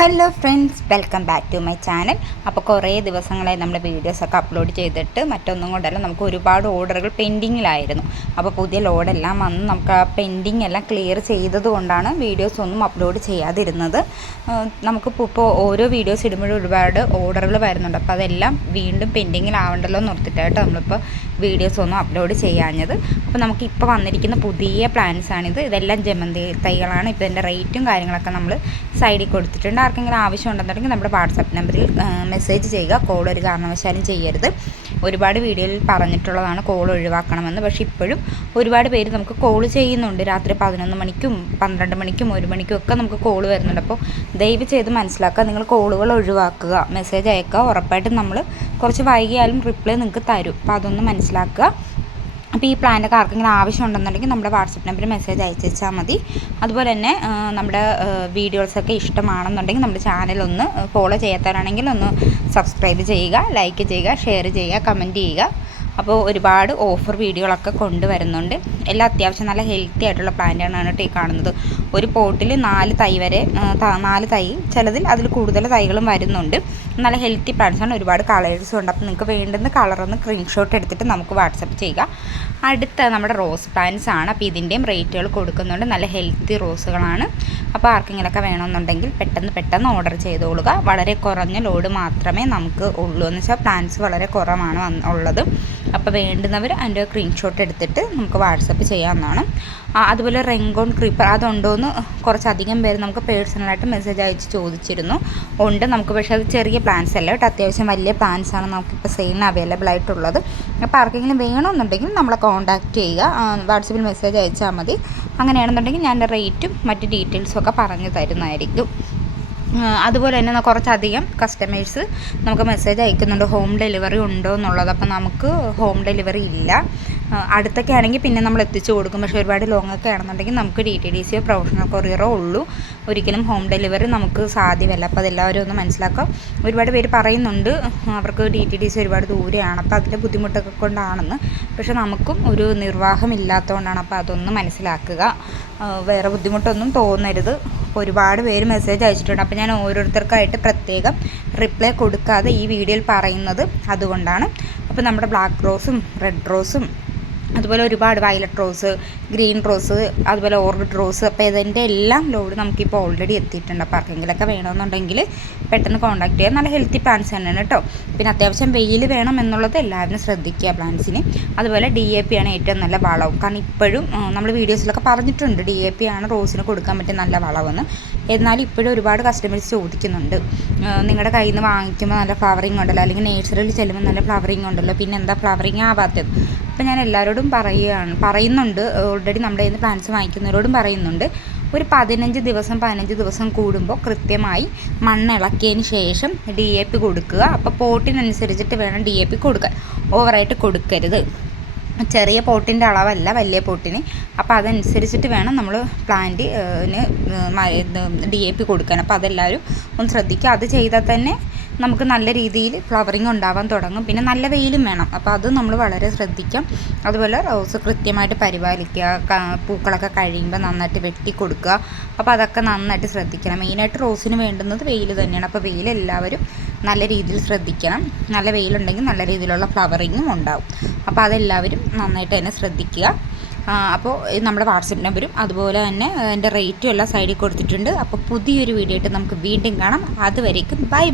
Hello friends, welcome back to my channel. അപ്പോൾ കുറേ ദിവസങ്ങളായി നമ്മുടെ വീഡിയോസൊക്കെ അപ്ലോഡ് ചെയ്തിട്ട് മറ്റൊന്നും കൊണ്ടല്ല, നമുക്ക് ഒരുപാട് ഓർഡറുകൾ പെൻഡിങ്ങിലായിരുന്നു. അപ്പോൾ പുതിയ ലോഡെല്ലാം വന്ന് നമുക്ക് ആ പെൻഡിങ് എല്ലാം ക്ലിയർ ചെയ്തത് കൊണ്ടാണ് വീഡിയോസൊന്നും അപ്ലോഡ് ചെയ്യാതിരുന്നത്. നമുക്കിപ്പോൾ ഓരോ വീഡിയോസ് ഇടുമ്പോഴും ഒരുപാട് ഓർഡറുകൾ വരുന്നുണ്ട്. അപ്പോൾ അതെല്ലാം വീണ്ടും പെൻഡിങ്ങിലാവണ്ടല്ലോ എന്ന് ഓർത്തിട്ടായിട്ട് നമ്മളിപ്പോൾ വീഡിയോസൊന്നും അപ്ലോഡ് ചെയ്യാഞ്ഞത്. അപ്പോൾ നമുക്കിപ്പോൾ വന്നിരിക്കുന്ന പുതിയ പ്ലാൻസാണിത്. ഇതെല്ലാം ജമന്തി തൈകളാണ്. ഇപ്പോൾ ഇതിൻ്റെ റേറ്റും കാര്യങ്ങളൊക്കെ നമ്മൾ സൈഡിൽ കൊടുത്തിട്ടുണ്ട്. ആർക്കെങ്കിലും ആവശ്യമുണ്ടെന്നുണ്ടെങ്കിൽ നമ്മുടെ വാട്സാപ്പ് നമ്പറിൽ മെസ്സേജ് ചെയ്യുക. കോൾ ഒരു കാരണവശാലും ചെയ്യരുത്. ഒരുപാട് വീഡിയോയിൽ പറഞ്ഞിട്ടുള്ളതാണ് കോൾ ഒഴിവാക്കണമെന്ന്. പക്ഷേ ഇപ്പോഴും ഒരുപാട് പേര് നമുക്ക് കോൾ ചെയ്യുന്നുണ്ട്. രാത്രി 11 മണിക്കും 12 മണിക്കും 1 മണിക്കും ഒക്കെ നമുക്ക് കോൾ വരുന്നുണ്ട്. അപ്പോൾ ദയവ് ചെയ്ത് മനസ്സിലാക്കുക, നിങ്ങൾ കോളുകൾ ഒഴിവാക്കുക, മെസ്സേജ് അയക്കുക. ഉറപ്പായിട്ടും നമ്മൾ കുറച്ച് വൈകിയാലും റിപ്ലൈ നിങ്ങൾക്ക് തരും. അപ്പോൾ അതൊന്ന് മനസ്സിലാക്കുക. അപ്പോൾ ഈ പ്ലാനൊക്കെ ആർക്കെങ്കിലും ആവശ്യമുണ്ടെന്നുണ്ടെങ്കിൽ നമ്മുടെ വാട്സപ്പ് നമ്പറിൽ മെസ്സേജ് അയച്ചാൽ മതി. അതുപോലെ തന്നെ നമ്മുടെ വീഡിയോസൊക്കെ ഇഷ്ടമാണെന്നുണ്ടെങ്കിൽ നമ്മുടെ ചാനലൊന്ന് ഫോളോ ചെയ്യാത്തവരാണെങ്കിൽ ഒന്ന് സബ്സ്ക്രൈബ് ചെയ്യുക, ലൈക്ക് ചെയ്യുക, ഷെയർ ചെയ്യുക, കമൻറ്റ് ചെയ്യുക. അപ്പോൾ ഒരുപാട് ഓഫർ വീഡിയോകളൊക്കെ കൊണ്ടുവരുന്നുണ്ട്. എല്ലാം അത്യാവശ്യം നല്ല ഹെൽത്തി ആയിട്ടുള്ള പ്ലാന്റാണ് ഈ കാണുന്നത്. ഒരു പോട്ടിൽ 4 തൈ വരെ 4 തൈ, ചിലതിൽ അതിൽ കൂടുതൽ തൈകളും വരുന്നുണ്ട്. നല്ല ഹെൽത്തി പ്ലാന്റ്സാണ്. ഒരുപാട് കളേഴ്സും ഉണ്ട്. അപ്പോൾ നിങ്ങൾക്ക് വേണ്ടുന്ന കളറൊന്ന് സ്ക്രീൻഷോട്ട് എടുത്തിട്ട് നമുക്ക് വാട്സപ്പ് ചെയ്യുക. അടുത്ത നമ്മുടെ റോസ് പ്ലാന്റ്സ് ആണ്. അപ്പോൾ ഇതിൻ്റെയും റേറ്റുകൾ കൊടുക്കുന്നുണ്ട്. നല്ല ഹെൽത്തി റോസുകളാണ്. അപ്പോൾ ആർക്കെങ്കിലുമൊക്കെ വേണമെന്നുണ്ടെങ്കിൽ പെട്ടെന്ന് ഓർഡർ ചെയ്തോളുക. വളരെ കുറഞ്ഞ ലോഡ് മാത്രമേ നമുക്ക് ഉള്ളൂ. എന്ന് വെച്ചാൽ പ്ലാന്റ്സ് വളരെ കുറവാണ് ഉള്ളത്. അപ്പോൾ വേണ്ടുന്നവർ അതിൻ്റെ സ്ക്രീൻഷോട്ട് എടുത്തിട്ട് നമുക്ക് വാട്സപ്പ് ചെയ്യാവുന്നതാണ്. അതുപോലെ റെങ്കോൺ ക്രീപ്പർ അതുണ്ടോയെന്ന് കുറച്ചധികം പേര് നമുക്ക് പേഴ്സണലായിട്ട് മെസ്സേജ് അയച്ച് ചോദിച്ചിരുന്നു. ഉണ്ട് നമുക്ക്, പക്ഷേ അത് ചെറിയ പ്ലാന്റ്സ് അല്ല കേട്ടോ, അത്യാവശ്യം വലിയ പ്ലാന്റ്സ് ആണ് നമുക്കിപ്പോൾ സെയിലിന് അവൈലബിൾ ആയിട്ടുള്ളത്. അപ്പോൾ ആർക്കെങ്കിലും വേണമെന്നുണ്ടെങ്കിൽ നമ്മളെ കോൺടാക്റ്റ് ചെയ്യുക. വാട്സപ്പിൽ മെസ്സേജ് അയച്ചാൽ മതി. അങ്ങനെയാണെന്നുണ്ടെങ്കിൽ ഞാൻ റേറ്റും മറ്റ് ഡീറ്റെയിൽസും ഒക്കെ പറഞ്ഞു തരുന്നതായിരിക്കും. അതുപോലെ തന്നെ കുറച്ചധികം കസ്റ്റമേഴ്സ് നമുക്ക് മെസ്സേജ് അയക്കുന്നുണ്ട് ഹോം ഡെലിവറി ഉണ്ടോ എന്നുള്ളത്. അപ്പോൾ നമുക്ക് ഹോം ഡെലിവറി ഇല്ല. അടുത്തൊക്കെ ആണെങ്കിൽ പിന്നെ നമ്മൾ എത്തിച്ചു കൊടുക്കും. പക്ഷേ ഒരുപാട് ലോങ് ഒക്കെ ആണെന്നുണ്ടെങ്കിൽ നമുക്ക് DTDCയോ പ്രൊഫഷണൽ കൊറിയറോ ഉള്ളൂ. ഒരിക്കലും ഹോം ഡെലിവറി നമുക്ക് സാധ്യമല്ല. അപ്പോൾ അതെല്ലാവരും ഒന്ന് മനസ്സിലാക്കാം. ഒരുപാട് പേര് പറയുന്നുണ്ട് അവർക്ക് DTDC ഒരുപാട് ദൂരെയാണ്, അപ്പോൾ അതിൻ്റെ ബുദ്ധിമുട്ടൊക്കെ കൊണ്ടാണെന്ന്. പക്ഷേ നമുക്കും ഒരു നിർവാഹമില്ലാത്തതുകൊണ്ടാണ്. അപ്പോൾ അതൊന്ന് മനസ്സിലാക്കുക. വേറെ ബുദ്ധിമുട്ടൊന്നും തോന്നരുത്. ഒരുപാട് പേര് മെസ്സേജ് അയച്ചിട്ടുണ്ട്. അപ്പോൾ ഞാൻ ഓരോരുത്തർക്കായിട്ട് പ്രത്യേകം റിപ്ലൈ കൊടുക്കാതെ ഈ വീഡിയോയിൽ പറയുന്നത് അതുകൊണ്ടാണ്. അപ്പോൾ നമ്മുടെ ബ്ലാക്ക് റോസും റെഡ് റോസും അതുപോലെ ഒരുപാട് വയലറ്റ് റോസ്, ഗ്രീൻ റോസ്, അതുപോലെ ഓർക്കിഡ് റോസ്, അപ്പോൾ ഇതിൻ്റെ എല്ലാം ലോഡ് നമുക്കിപ്പോൾ ഓൾറെഡി എത്തിയിട്ടുണ്ട്. അപ്പോൾ ആർക്കെങ്കിലൊക്കെ വേണമെന്നുണ്ടെങ്കിൽ പെട്ടെന്ന് കോൺടാക്ട് ചെയ്യാം. നല്ല ഹെൽത്തി പ്ലാന്റ്സ് തന്നെയാണ് കേട്ടോ. പിന്നെ അത്യാവശ്യം വെയിൽ വേണം എന്നുള്ളത് എല്ലാവരും ശ്രദ്ധിക്കുക പ്ലാന്റ്സിന്. അതുപോലെ DAP ആണ് ഏറ്റവും നല്ല വളവും. കാരണം ഇപ്പോഴും നമ്മൾ വീഡിയോസിലൊക്കെ പറഞ്ഞിട്ടുണ്ട് DAP ആണ് റോസിന് കൊടുക്കാൻ പറ്റിയ നല്ല വളവെന്ന്. എന്നാലും ഇപ്പോഴും ഒരുപാട് കസ്റ്റമേഴ്സ് ചോദിക്കുന്നുണ്ട്, നിങ്ങളുടെ കയ്യിൽ നിന്ന് വാങ്ങിക്കുമ്പോൾ നല്ല ഫ്ലവറിങ് ഉണ്ടല്ലോ, അല്ലെങ്കിൽ നേഴ്സറിയിൽ ചെല്ലുമ്പോൾ നല്ല ഫ്ലവറിങ് ഉണ്ടല്ലോ, പിന്നെ എന്താ ഫ്ലവറിങ് ആവാത്തത്? അപ്പോൾ ഞാൻ എല്ലാവരോടും പറയുന്നുണ്ട്, ഓൾറെഡി നമ്മുടെ കയ്യിൽ നിന്ന് പ്ലാന്റ്സ് വാങ്ങിക്കുന്നവരോടും പറയുന്നുണ്ട്, ഒരു 15 ദിവസം കൂടുമ്പോൾ കൃത്യമായി മണ്ണ് ഇളക്കിയതിന് ശേഷം DAP കൊടുക്കുക. അപ്പോൾ പോട്ടിനനുസരിച്ചിട്ട് വേണം DAP കൊടുക്കാൻ, ഓവറായിട്ട് കൊടുക്കരുത്. ചെറിയ പോട്ടിൻ്റെ അളവല്ല, വലിയ പോട്ടിന്. അപ്പോൾ അതനുസരിച്ചിട്ട് വേണം നമ്മൾ പ്ലാന്റിന് DAP കൊടുക്കാൻ. അപ്പോൾ അതെല്ലാവരും ഒന്ന് ശ്രദ്ധിക്കുക. അത് ചെയ്താൽ തന്നെ നമുക്ക് നല്ല രീതിയിൽ ഫ്ലവറിങ് ഉണ്ടാവാൻ തുടങ്ങും. പിന്നെ നല്ല വെയിലും വേണം. അപ്പോൾ അത് നമ്മൾ വളരെ ശ്രദ്ധിക്കാം. അതുപോലെ റോസ് കൃത്യമായിട്ട് പരിപാലിക്കുക. പൂക്കളൊക്കെ കഴിയുമ്പോൾ നന്നായിട്ട് വെട്ടി കൊടുക്കുക. അപ്പോൾ അതൊക്കെ നന്നായിട്ട് ശ്രദ്ധിക്കണം. മെയിനായിട്ട് റോസിന് വേണ്ടുന്നത് വെയിൽ തന്നെയാണ്. അപ്പോൾ വെയിൽ എല്ലാവരും നല്ല രീതിയിൽ ശ്രദ്ധിക്കണം. നല്ല വെയിലുണ്ടെങ്കിൽ നല്ല രീതിയിലുള്ള ഫ്ലവറിങ്ങും ഉണ്ടാവും. അപ്പോൾ അതെല്ലാവരും നന്നായിട്ട് തന്നെ ശ്രദ്ധിക്കുക. അപ്പോൾ നമ്മുടെ വാട്സപ്പ് നമ്പരും അതുപോലെ തന്നെ അതിൻ്റെ റേറ്റും എല്ലാം സൈഡിൽ കൊടുത്തിട്ടുണ്ട്. അപ്പോൾ പുതിയൊരു വീഡിയോ ആയിട്ട് നമുക്ക് വീണ്ടും കാണാം. അതുവരേക്കും ബൈ.